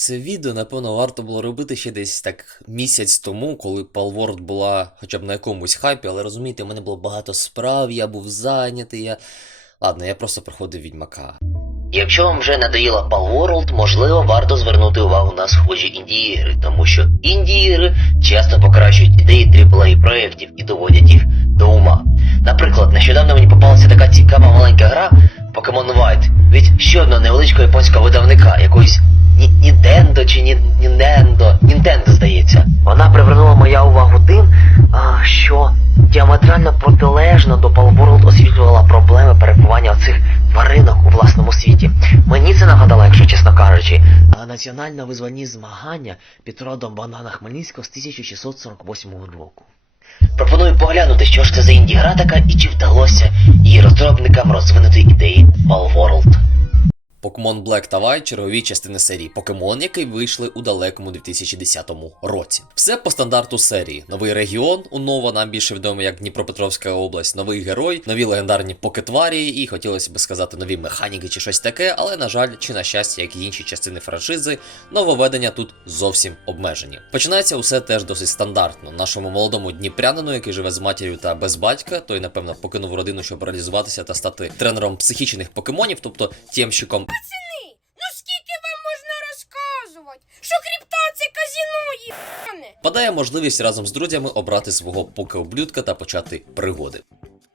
Це відео, напевно, варто було робити ще десь так місяць тому, коли Palworld була хоча б на якомусь хайпі, але розумієте, у мене було багато справ, я був зайнятий. Я... Ладно, я просто проходив відьмака. Якщо вам вже надоїла Palworld, можливо, варто звернути увагу на схожі інді-ігри, тому що інді-ігри часто покращують ідеї AAA проєктів і доводять їх до ума. Наприклад, нещодавно мені попалася така цікава маленька гра Pokemon White від ще одного невеличкого японського видавника, якоїсь Ні- чи Ні- Nintendo, Nintendo, здається. Вона привернула моя увагу тим, що діаметрально протилежно до Palworld освітлювала проблеми перебування цих тваринок у власному світі. Мені це нагадало, якщо чесно кажучи, національно визвані змагання під родом Богдана Хмельницького з 1648 року. Пропоную поглянути, що ж це за інді-гра така і чи вдалося її розробникам розвинути ідеї Palworld. Pokemon Black та White – чергові частини серії Pokemon, які вийшли у далекому 2010 році. Все по стандарту серії: новий регіон Унова, нам більше відомий як Дніпропетровська область, новий герой, нові легендарні покетварії, і хотілося б сказати нові механіки чи щось таке, але на жаль, чи на щастя, як і інші частини франшизи, нововведення тут зовсім обмежені. Починається усе теж досить стандартно. Нашому молодому дніпрянину, який живе з матір'ю та без батька, той напевно покинув родину, щоб реалізуватися та стати тренером психічних покемонів, тобто тємщиком Пацани, ну скільки вам можна розказувати? Що крипта це казіно їбане? Падає можливість разом з друзями обрати свого покеоблюдка та почати пригоди.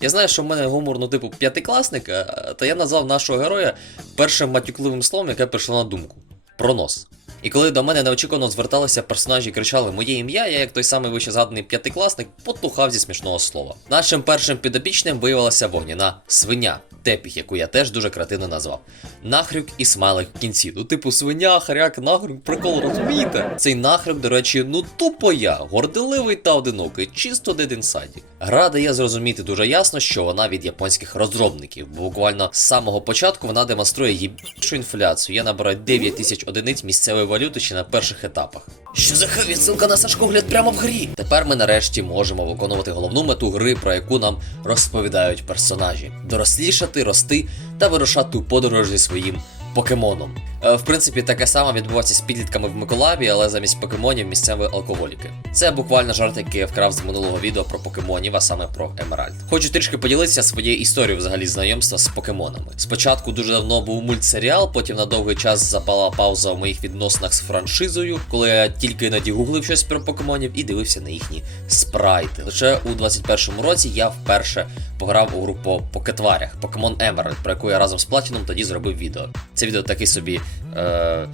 Я знаю, що в мене гумор, ну типу п'ятикласника, та я назвав нашого героя першим матюкливим словом, яке прийшло на думку пронос. І коли до мене неочікувано зверталися персонажі і кричали моє ім'я, я, як той самий вище згаданий п'ятикласник, потухав зі смішного слова. Нашим першим підопічним виявилася вогняна свиня, тепіх, яку я теж дуже креативно назвав. Нахрюк і смайлик в кінці. Ну, типу, свиня, хряк, нахрюк, прикол, розумієте? Цей нахрюк, до речі, ну тупо я, горделивий та одинокий, чисто Inside. Гра дає зрозуміти дуже ясно, що вона від японських розробників. Буквально з самого початку вона демонструє їбішу інфляцію. Я набираю 9 тисяч одиниць місцевої валюти ще на перших етапах. Що за хаві, ссылка на Сашкогляд прямо в грі. Тепер ми нарешті можемо виконувати головну мету гри, про яку нам розповідають персонажі: дорослішати, рости та вирушати у подорож зі своїм покемоном. Е, В принципі, таке саме відбувається з підлітками в Миколаєві, але замість покемонів місцеві алкоголіки. Це буквально жарт, який я вкрав з минулого відео про покемонів, а саме про Емеральд. Хочу трішки поділитися своєю історією взагалі знайомства з покемонами. Спочатку дуже давно був мультсеріал, потім на довгий час запала пауза в моїх відносинах з франшизою, коли я тільки іноді гуглив щось про покемонів і дивився на їхні спрайти. Лише у 21-му році я вперше пограв у гру по покетварях Pokemon Emerald, про яку я разом з Платіном тоді зробив відео. Це відео такий собі. Е-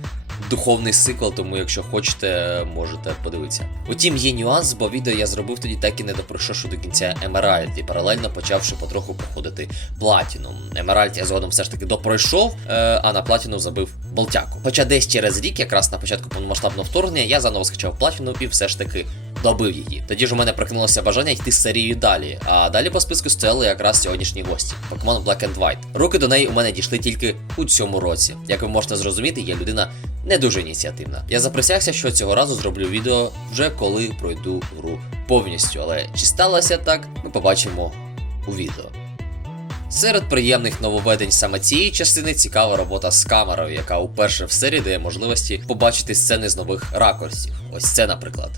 Духовний сиквел, тому якщо хочете, можете подивитися. Утім, є нюанс, бо відео я зробив тоді так і не допройшовши до кінця Емеральд, і паралельно почавши потроху проходити Платінум. Емеральд я згодом все ж таки допройшов, е, а на Платіну забив болтяку. Хоча десь через рік, якраз на початку повномасштабного вторгнення, я заново скачав Платіну і все ж таки добив її. Тоді ж у мене прикинулося бажання йти з серією далі. А далі по списку стояли якраз сьогоднішні гості Pokemon Black and White. Руки до неї у мене дійшли тільки у цьому році. Як ви можете зрозуміти, я людина не дуже ініціативна. Я заприсягся, що цього разу зроблю відео вже коли пройду гру повністю. Але чи сталося так, ми побачимо у відео. Серед приємних нововведень саме цієї частини цікава робота з камерою, яка уперше в серії дає можливості побачити сцени з нових ракурсів. Ось це, наприклад.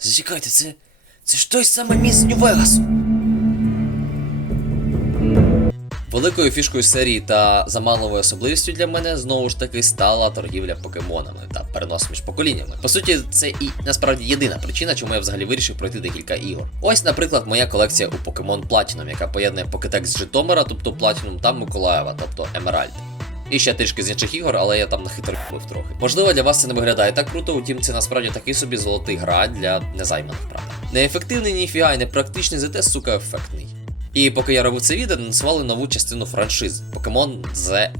Зачекайте, це. Це ж той самий міст Нью-Вегасу. Великою фішкою серії та заманливою особливістю для мене знову ж таки стала торгівля покемонами та перенос між поколіннями. По суті, це і насправді єдина причина, чому я взагалі вирішив пройти декілька ігор. Ось, наприклад, моя колекція у Pokemon Platinum, яка поєднує Pokédex з Житомира, тобто Platinum, та Миколаєва, тобто Емеральд. І ще трішки з інших ігор, але я там нахитрив трохи. Можливо, для вас це не виглядає так круто, утім, це насправді такий собі золотий гра для незайманих, правда. Неефективний ніфіга і не практичний, зате сука ефектний. І поки я робив це відео, анонсували нову частину франшиз Pokemon ZA.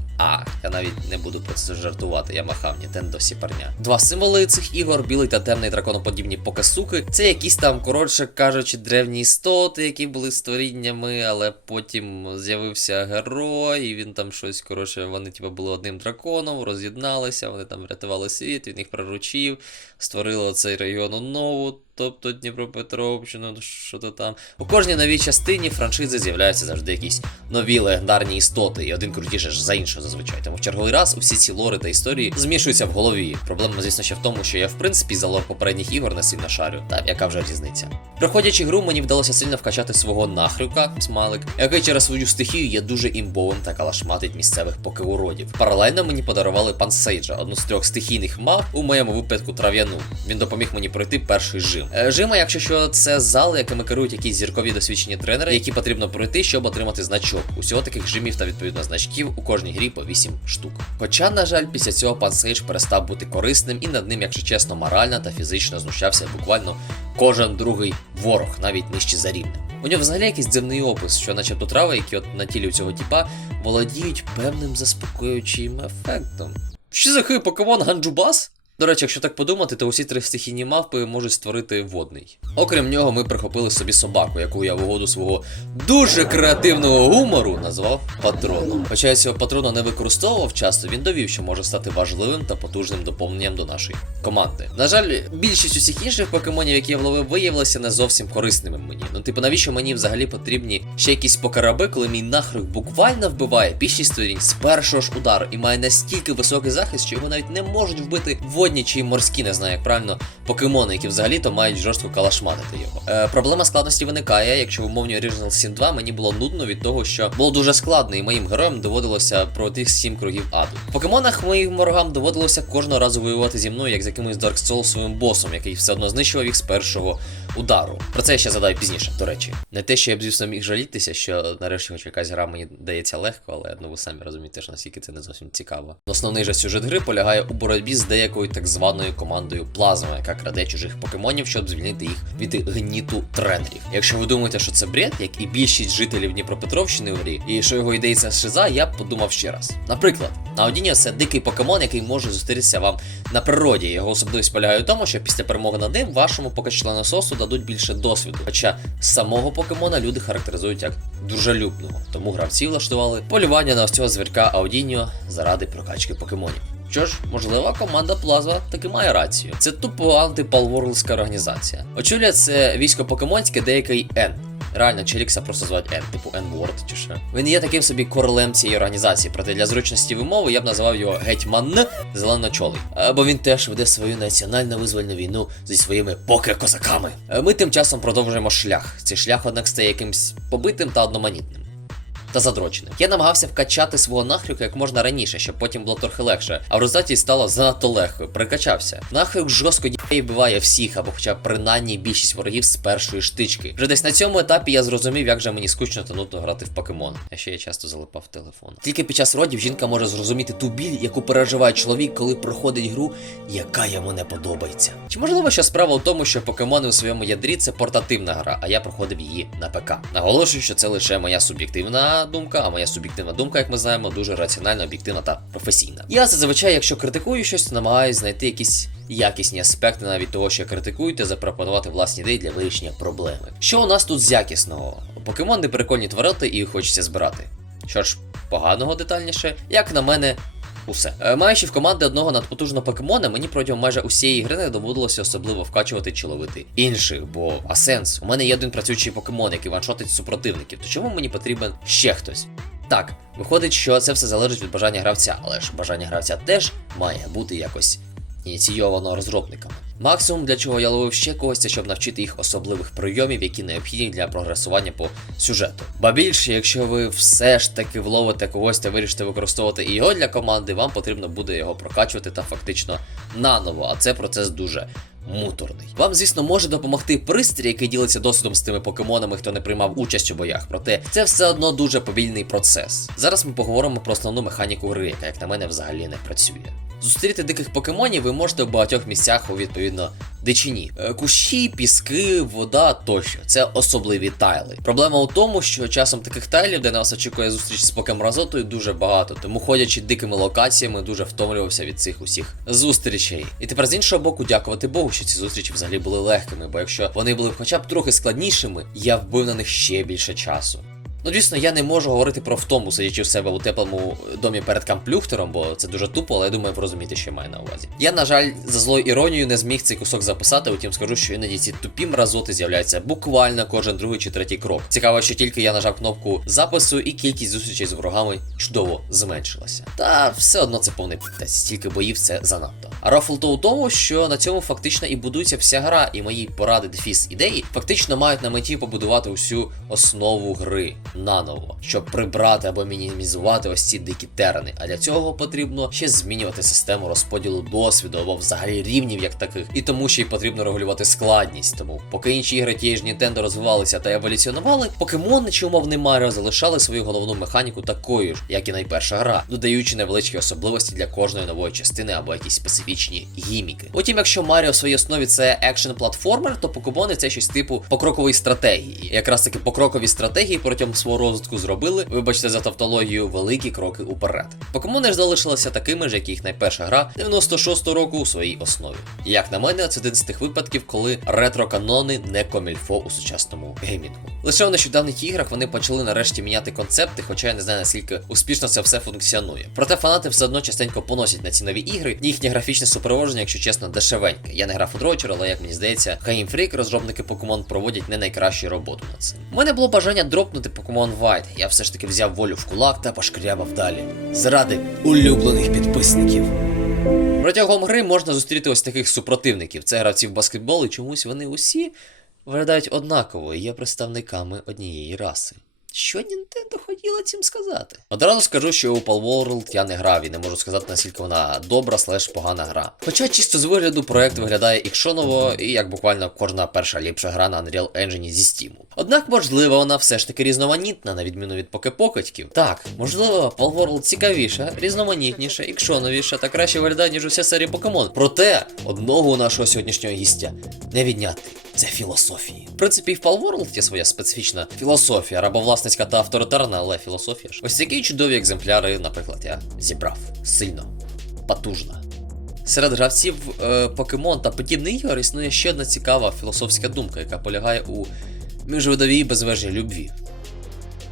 Я навіть не буду про це жартувати, я махав Nintendo всі парня. Два символи цих ігор, білий та темний драконоподібні покасуки. Це якісь там, коротше кажучи, древні істоти, які були створіннями, але потім з'явився герой, і він там щось, коротше, вони типу, були одним драконом, роз'єдналися, вони там врятували світ, він їх приручив, створили цей регіон нову. Тобто Дніпропетровщину, що то там. У кожній новій частині франшизи з'являються завжди якісь нові легендарні істоти, і один крутіше ж за іншого зазвичай. Тому в черговий раз усі ці лори та історії змішуються в голові. Проблема, звісно, ще в тому, що я в принципі за лор попередніх ігор не сильно шарю. Та яка вже різниця. Проходячи гру, мені вдалося сильно вкачати свого нахрюка, смалик, який через свою стихію є дуже імбовим та калашматить місцевих покеуродів. Паралельно мені подарували пансейджа, одну з трьох стихійних мав, у моєму випадку трав'яну. Він допоміг мені пройти перший жим. Е, Жима, якщо що, це зали, якими керують якісь зіркові досвідчені тренери, які потрібно пройти, щоб отримати значок. Усього таких жимів та відповідно значків у кожній грі по 8 штук. Хоча, на жаль, після цього пан Сейдж перестав бути корисним і над ним, якщо чесно, морально та фізично знущався буквально кожен другий ворог, навіть нижче за рівнем. У нього взагалі якийсь дивний опис, що начебто трави, які от на тілі у цього типа, володіють певним заспокоюючим ефектом. Що за хай покемон Ганджубас? До речі, якщо так подумати, то усі три стихійні мавпи можуть створити водний. Окрім нього, ми прихопили собі собаку, яку я в угоду свого дуже креативного гумору назвав патроном. Хоча я цього патрона не використовував часто, він довів, що може стати важливим та потужним доповненням до нашої команди. На жаль, більшість усіх інших покемонів, які я вловив, виявилися не зовсім корисними мені. Ну, типу, навіщо мені взагалі потрібні ще якісь покараби, коли мій нахрук буквально вбиває більшість сторін з першого ж удару і має настільки високий захист, що його навіть не можуть вбити водні чи морські, не знаю як правильно, покемони, які взагалі-то мають жорстко калашматити його. Е, проблема складності виникає, якщо в умовній Original Sin 2 мені було нудно від того, що було дуже складно, і моїм героям доводилося пройти сім кругів аду. В покемонах моїм ворогам доводилося кожного разу воювати зі мною, як з якимось Dark Souls своїм босом, який все одно знищував їх з першого удару. Про це я ще задаю пізніше, до речі. Не те, що я б, звісно, міг жалітися, що нарешті хоч якась гра мені дається легко, але ну ви самі розумієте, що наскільки це не зовсім цікаво. Основний же сюжет гри полягає у боротьбі з деякою так званою командою плазма, яка краде чужих покемонів, щоб звільнити їх від гніту тренерів. Якщо ви думаєте, що це бред, як і більшість жителів Дніпропетровщини у грі, і що його це шиза, я б подумав ще раз. Наприклад, на Одініо це дикий покемон, який може зустрітися вам на природі. Його особливість полягає в тому, що після перемоги над ним вашому покачленососу дадуть більше досвіду. Хоча самого покемона люди характеризують як дружелюбного. Тому гравці влаштували полювання на ось цього звірка Аудіньо заради прокачки покемонів. Що ж, можливо, команда Плазма таки має рацію. Це тупо антипалворлська організація. Очолює це військо покемонське деякий Н. Реально, Челікса просто звати Н, типу N-Word чи що. Він є таким собі королем цієї організації, проте для зручності вимови я б назвав його гетьман зеленочолий. Е, Бо він теж веде свою національно визвольну війну зі своїми поке-козаками. Е, Ми тим часом продовжуємо шлях. Цей шлях, однак, стає якимсь побитим та одноманітним та задроченим. Я намагався вкачати свого нахрюка як можна раніше, щоб потім було трохи легше, а в результаті стало занадто легко. Прикачався. Нахрюк жорстко діє і вбиває всіх, або хоча принаймні більшість ворогів з першої штички. Вже десь на цьому етапі я зрозумів, як же мені скучно та нудно грати в покемон. А ще я часто залипав телефон. Тільки під час родів жінка може зрозуміти ту біль, яку переживає чоловік, коли проходить гру, яка йому не подобається. Чи можливо, що справа в тому, що покемони у своєму ядрі це портативна гра, а я проходив її на ПК. Наголошую, що це лише моя суб'єктивна думка, а моя суб'єктивна думка, як ми знаємо, дуже раціональна, об'єктивна та професійна. Я зазвичай, якщо критикую щось, намагаюся знайти якісь якісні аспекти навіть того, що критикую, та запропонувати власні ідеї для вирішення проблеми. Що у нас тут з якісного? Покемони прикольні творити і хочеться збирати. Що ж, поганого детальніше, як на мене, Усе. Е, Маючи в команди одного надпотужного покемона, мені протягом майже усієї гри не доводилося особливо вкачувати чи ловити інших, бо а сенс, у мене є один працюючий покемон, який ваншотить супротивників, то чому мені потрібен ще хтось? Так, виходить, що це все залежить від бажання гравця, але ж бажання гравця теж має бути якось ініційовано розробниками. Максимум, для чого я ловив ще когось, це щоб навчити їх особливих прийомів, які необхідні для прогресування по сюжету. Ба більше, якщо ви все ж таки вловите когось та вирішите використовувати і його для команди, вам потрібно буде його прокачувати та фактично наново, а це процес дуже. Муторний. Вам, звісно, може допомогти пристрій, який ділиться досвідом з тими покемонами, хто не приймав участь у боях. Проте це все одно дуже повільний процес. Зараз ми поговоримо про основну механіку гри, яка, як на мене, взагалі не працює. Зустріти диких покемонів ви можете в багатьох місцях у відповідно дичині. Е, Кущі, піски, вода тощо. Це особливі тайли. Проблема у тому, що часом таких тайлів, де нас очікує зустріч з покемразотою, дуже багато. Тому ходячи дикими локаціями, дуже втомлювався від цих усіх зустрічей. І тепер з іншого боку, дякувати Богу, що ці зустрічі взагалі були легкими, бо якщо вони були хоча б трохи складнішими, я вбив на них ще більше часу. Ну, звісно, я не можу говорити про втому, сидячи в себе у теплому домі перед камплюхтером, бо це дуже тупо, але я думаю, ви розумієте, що я маю на увазі. Я, на жаль, за злою іронією не зміг цей кусок записати, утім скажу, що іноді ці тупі мразоти з'являються буквально кожен другий чи третій крок. Цікаво, що тільки я нажав кнопку запису, і кількість зустрічей з ворогами чудово зменшилася. Та все одно це повний птець, стільки боїв це занадто. А рофл то у тому, що на цьому фактично і будується вся гра, і мої поради дефіс ідеї фактично мають на меті побудувати усю основу гри наново, щоб прибрати або мінімізувати ось ці дикі терени. А для цього потрібно ще змінювати систему розподілу досвіду або взагалі рівнів як таких. І тому ще й потрібно регулювати складність. Тому поки інші ігри тієї ж Nintendo розвивалися та еволюціонували, покемони чи умовний Маріо залишали свою головну механіку такою ж, як і найперша гра, додаючи невеличкі особливості для кожної нової частини або якісь специфічні гіміки. Утім, якщо Маріо в своїй основі це екшен платформер, то покемони це щось типу покрокової стратегії. Якраз таки покрокові стратегії протягом свого розвитку зробили, вибачте за тавтологію, великі кроки уперед. Покемони ж залишилися такими ж, як їх найперша гра 96-го року у своїй основі. Як на мене, це один з тих випадків, коли ретро-канони не комільфо у сучасному геймінгу. Лише в нещодавних іграх вони почали нарешті міняти концепти, хоча я не знаю наскільки успішно це все функціонує. Проте фанати все одно частенько поносять на ці нові ігри. Їхнє графічне супроводження, якщо чесно, дешевеньке. Я не грав у дрочер, але як мені здається, Game Freak, розробники Pokemon, проводять не найкращу роботу над цим. У мене було бажання дропнути Pokemon White. Я все ж таки взяв волю в кулак та пошкрябав далі. Заради улюблених підписників. Протягом гри можна зустріти ось таких супротивників. Це гравці в баскетбол, і чомусь вони усі виглядають однаково і є представниками однієї раси. Що Нінтендо хотіла цим сказати? Одразу скажу, що у Palworld я не грав і не можу сказати, наскільки вона добра слеш погана гра. Хоча чисто з вигляду проект виглядає ікшоново і як буквально кожна перша ліпша гра на Unreal Engine зі Steam. Однак, можливо, вона все ж таки різноманітна, на відміну від покепокатьків. Так, можливо, Palworld цікавіша, різноманітніша, ікшоновіша та краще виглядає, ніж уся серія Покемон. Проте одного нашого сьогоднішнього гістя не відняти. Це філософії. В принципі, і в Palworld є своя специфічна філософія, рабовласницька та авторитарна, але філософія ж. Ось такі чудові екземпляри, наприклад, я зібрав сильно, потужно. Серед гравців е, покемон та подібних ігор існує ще одна цікава філософська думка, яка полягає у міжвидовій безвежній любві.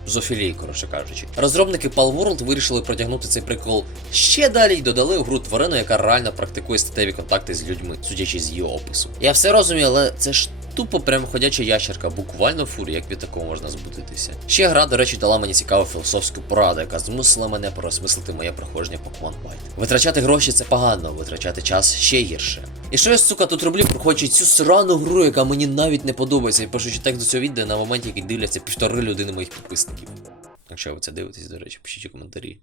Зофілії, коротше кажучи. Розробники Palworld вирішили протягнути цей прикол ще далі і додали у гру тварину, яка реально практикує статеві контакти з людьми, судячи з її опису. Я все розумію, але це ж тупо прям ходяча ящерка, буквально фурі, як від такого можна збудитися. Ще гра, до речі, дала мені цікаву філософську пораду, яка змусила мене переосмислити моє проходження Pokemon White. Витрачати гроші це погано, витрачати час ще гірше. І що я, сука, тут роблю, проходячи цю срану гру, яка мені навіть не подобається, і пишучи текст до цього відео на моменті, який дивляться півтори людини моїх підписників. Якщо ви це дивитесь, до речі, пишіть у коментарі.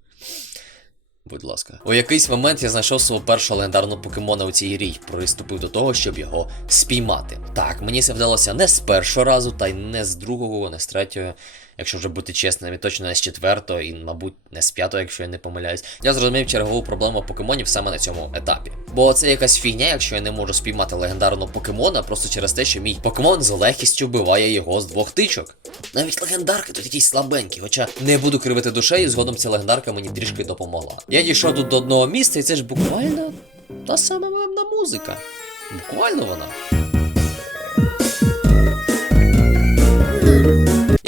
Будь ласка. У якийсь момент я знайшов свого першого легендарного покемона у цій грі і приступив до того, щоб його спіймати. Так, мені це вдалося не з першого разу, та й не з другого, не з третього. Якщо вже бути чесним, і точно не з четвертого, і, мабуть, не з п'ятого, якщо я не помиляюсь. Я зрозумів чергову проблему покемонів саме на цьому етапі. Бо це якась фігня, якщо я не можу спіймати легендарного покемона, просто через те, що мій покемон з легкістю вбиває його з двох тичок. Навіть легендарки тут якісь слабенькі, хоча не буду кривити душею, згодом ця легендарка мені трішки допомогла. Я дійшов тут до одного місця, і це ж буквально та сама мемна музика. Буквально вона.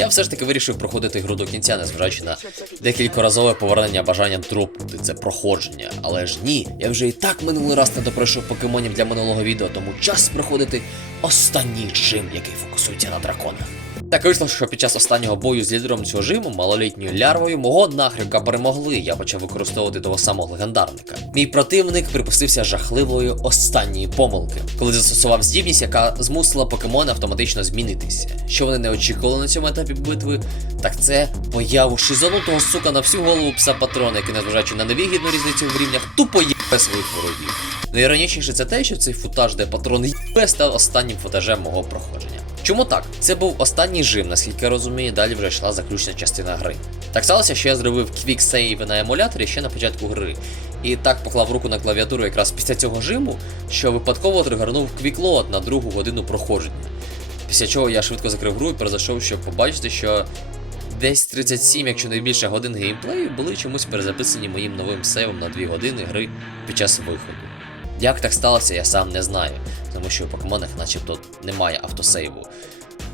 Я все ж таки вирішив проходити гру до кінця, незважаючи на декількоразове повернення бажанням дропнути це проходження. Але ж ні, я вже і так минулий раз не допройшов покемонів для минулого відео, тому час проходити останній джим, який фокусується на драконах. Так вийшло, що під час останнього бою з лідером цього жиму, малолітньою лярвою, мого нахрюка перемогли. Я почав використовувати того самого легендарника. Мій противник припустився жахливої останньої помилки, коли застосував здібність, яка змусила покемона автоматично змінитися. Що вони не очікували на цьому етапі битви, так це появу шизонутого сука на всю голову пса патрона, який, незважаючи на невигідну різницю в рівнях, тупо їбе своїх ворогів. Найіронічніше це те, що цей футаж, де патрон їбе, став останнім футажем мого проходження. Чому так? Це був останній жим, наскільки я розумію, далі вже йшла заключна частина гри. Так сталося, що я зробив квіксейв на емуляторі ще на початку гри. І так поклав руку на клавіатуру якраз після цього жиму, що випадково тригернув квіклоад на другу годину проходження. Після чого я швидко закрив гру і перезайшов, щоб побачити, що десь 37, якщо не більше годин геймплею, були чомусь перезаписані моїм новим сейвом на 2 години гри під час виходу. Як так сталося, я сам не знаю, тому що у покемонах начебто немає автосейву.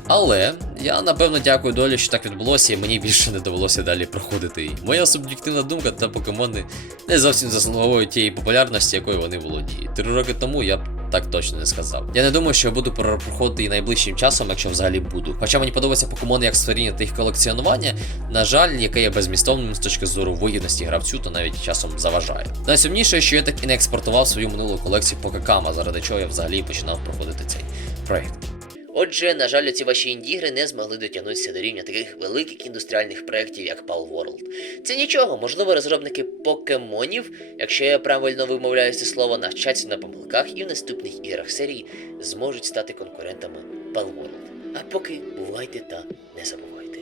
Але я напевно дякую долі, що так відбулося, і мені більше не довелося далі проходити І Моя суб'єктивна думка та покемони не зовсім заслуговують тієї популярності, якою вони володіють. Три роки тому я б так точно не сказав. Я не думаю, що я буду про- проходити і найближчим часом, якщо взагалі буду. Хоча мені подобається покемони як створіння та їх колекціонування, на жаль, яке є безмістовним з точки зору вигідності гравцю то навіть часом заважає. Найсумніше, що я так і не експортував свою минулу колекцію покекама, заради чого я взагалі починав проходити цей проект. Отже, на жаль, ці ваші інді-ігри не змогли дотягнутися до рівня таких великих індустріальних проєктів, як Pal World. Це нічого, можливо, розробники покемонів, якщо я правильно вимовляю це слово, навчаться на помилках і в наступних іграх серії зможуть стати конкурентами Pal World. А поки бувайте та не забувайте.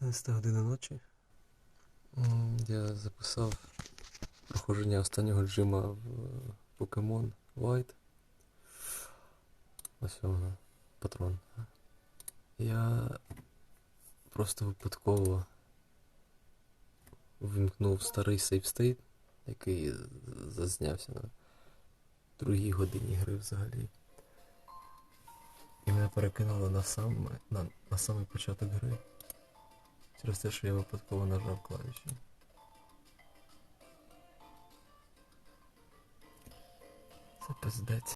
11 година ночі. Я записав проходження останнього джима в Pokemon White. Ось патрон. Я просто випадково вимкнув старий State, який зазнявся на другій годині гри взагалі. І мене перекинуло на сам, на, на самий початок гри. Через те, що я випадково нажав клавіші. Це пиздець.